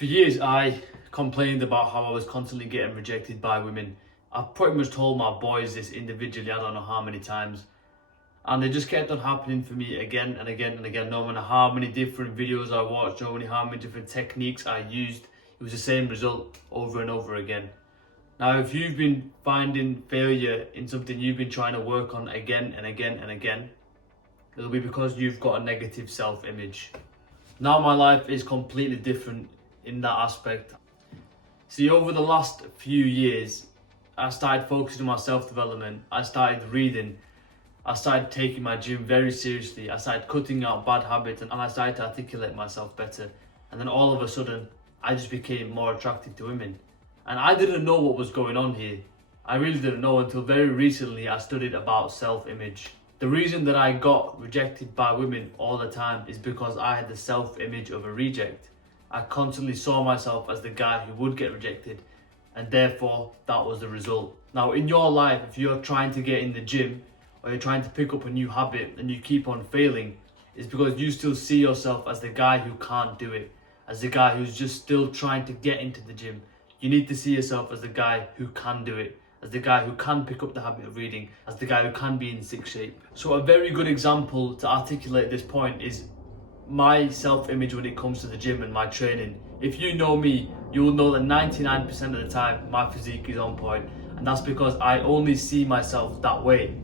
For years, I complained about how I was constantly getting rejected by women. I've pretty much told my boys this individually, I don't know how many times. And it just kept on happening for me again and again and again. No matter how many different videos I watched, no matter how many different techniques I used, it was the same result over and over again. Now, if you've been finding failure in something you've been trying to work on again and again and again, it'll be because you've got a negative self-image. Now my life is completely different in that aspect. See, over the last few years, I started focusing on my self-development. I started reading. I started taking my gym very seriously. I started cutting out bad habits and I started to articulate myself better. And then all of a sudden, I just became more attractive to women. And I didn't know what was going on here. I really didn't know until very recently I studied about self-image. The reason that I got rejected by women all the time is because I had the self-image of a reject. I constantly saw myself as the guy who would get rejected, and therefore that was the result. Now in your life, if you're trying to get in the gym or you're trying to pick up a new habit and you keep on failing, it's because you still see yourself as the guy who can't do it, as the guy who's just still trying to get into the gym. You need to see yourself as the guy who can do it, as the guy who can pick up the habit of reading, as the guy who can be in sick shape. So a very good example to articulate this point is my self-image when it comes to the gym and my training. If you know me, you will know that 99% of the time my physique is on point, and that's because I only see myself that way.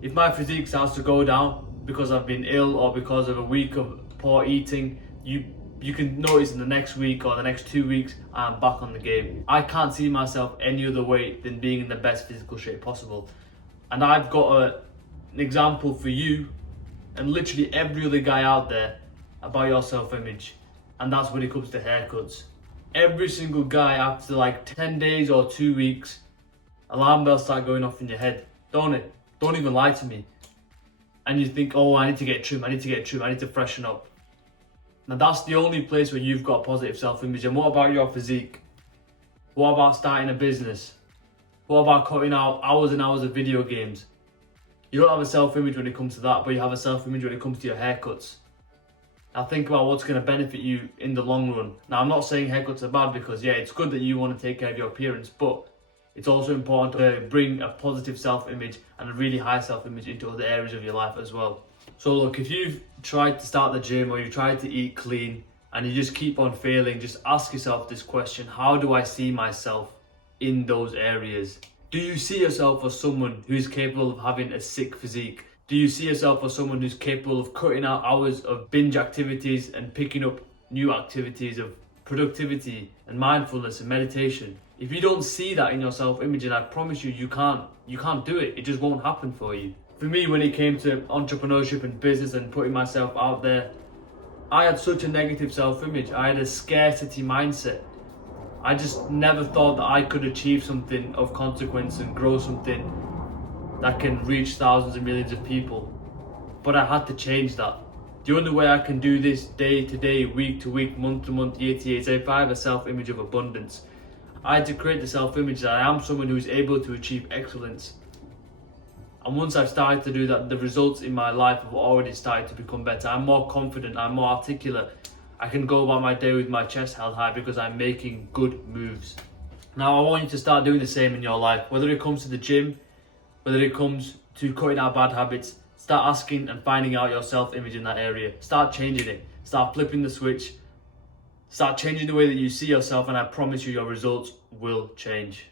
If my physique starts to go down because I've been ill or because of a week of poor eating, you can notice in the next week or the next 2 weeks, I'm back on the game. I can't see myself any other way than being in the best physical shape possible. And I've got an example for you and literally every other guy out there about your self-image. And that's when it comes to haircuts. Every single guy after like 10 days or 2 weeks, alarm bells start going off in your head, don't it? Don't even lie to me. And you think, oh, I need to get trim, I need to freshen up. Now that's the only place where you've got positive self-image. And what about your physique? What about starting a business? What about cutting out hours and hours of video games? You don't have a self-image when it comes to that, but you have a self-image when it comes to your haircuts. Now think about what's going to benefit you in the long run. Now I'm not saying haircuts are bad because yeah, it's good that you want to take care of your appearance, but it's also important to bring a positive self-image and a really high self-image into other areas of your life as well. So look, if you've tried to start the gym or you've tried to eat clean and you just keep on failing, just ask yourself this question: how do I see myself in those areas? Do you see yourself as someone who's capable of having a sick physique? Do you see yourself as someone who's capable of cutting out hours of binge activities and picking up new activities of productivity and mindfulness and meditation? If you don't see that in your self-image, and I promise you, you can't do it. It just won't happen for you. For me, when it came to entrepreneurship and business and putting myself out there, I had such a negative self-image. I had a scarcity mindset. I just never thought that I could achieve something of consequence and grow something that can reach thousands and millions of people. But I had to change that. The only way I can do this day to day, week to week, month to month, year to year is if I have a self-image of abundance. I had to create the self-image that I am someone who is able to achieve excellence. And once I've started to do that, the results in my life have already started to become better. I'm more confident, I'm more articulate. I can go about my day with my chest held high because I'm making good moves. Now I want you to start doing the same in your life. Whether it comes to the gym, whether it comes to cutting out bad habits, start asking and finding out your self-image in that area. Start changing it. Start flipping the switch. Start changing the way that you see yourself, and I promise you your results will change.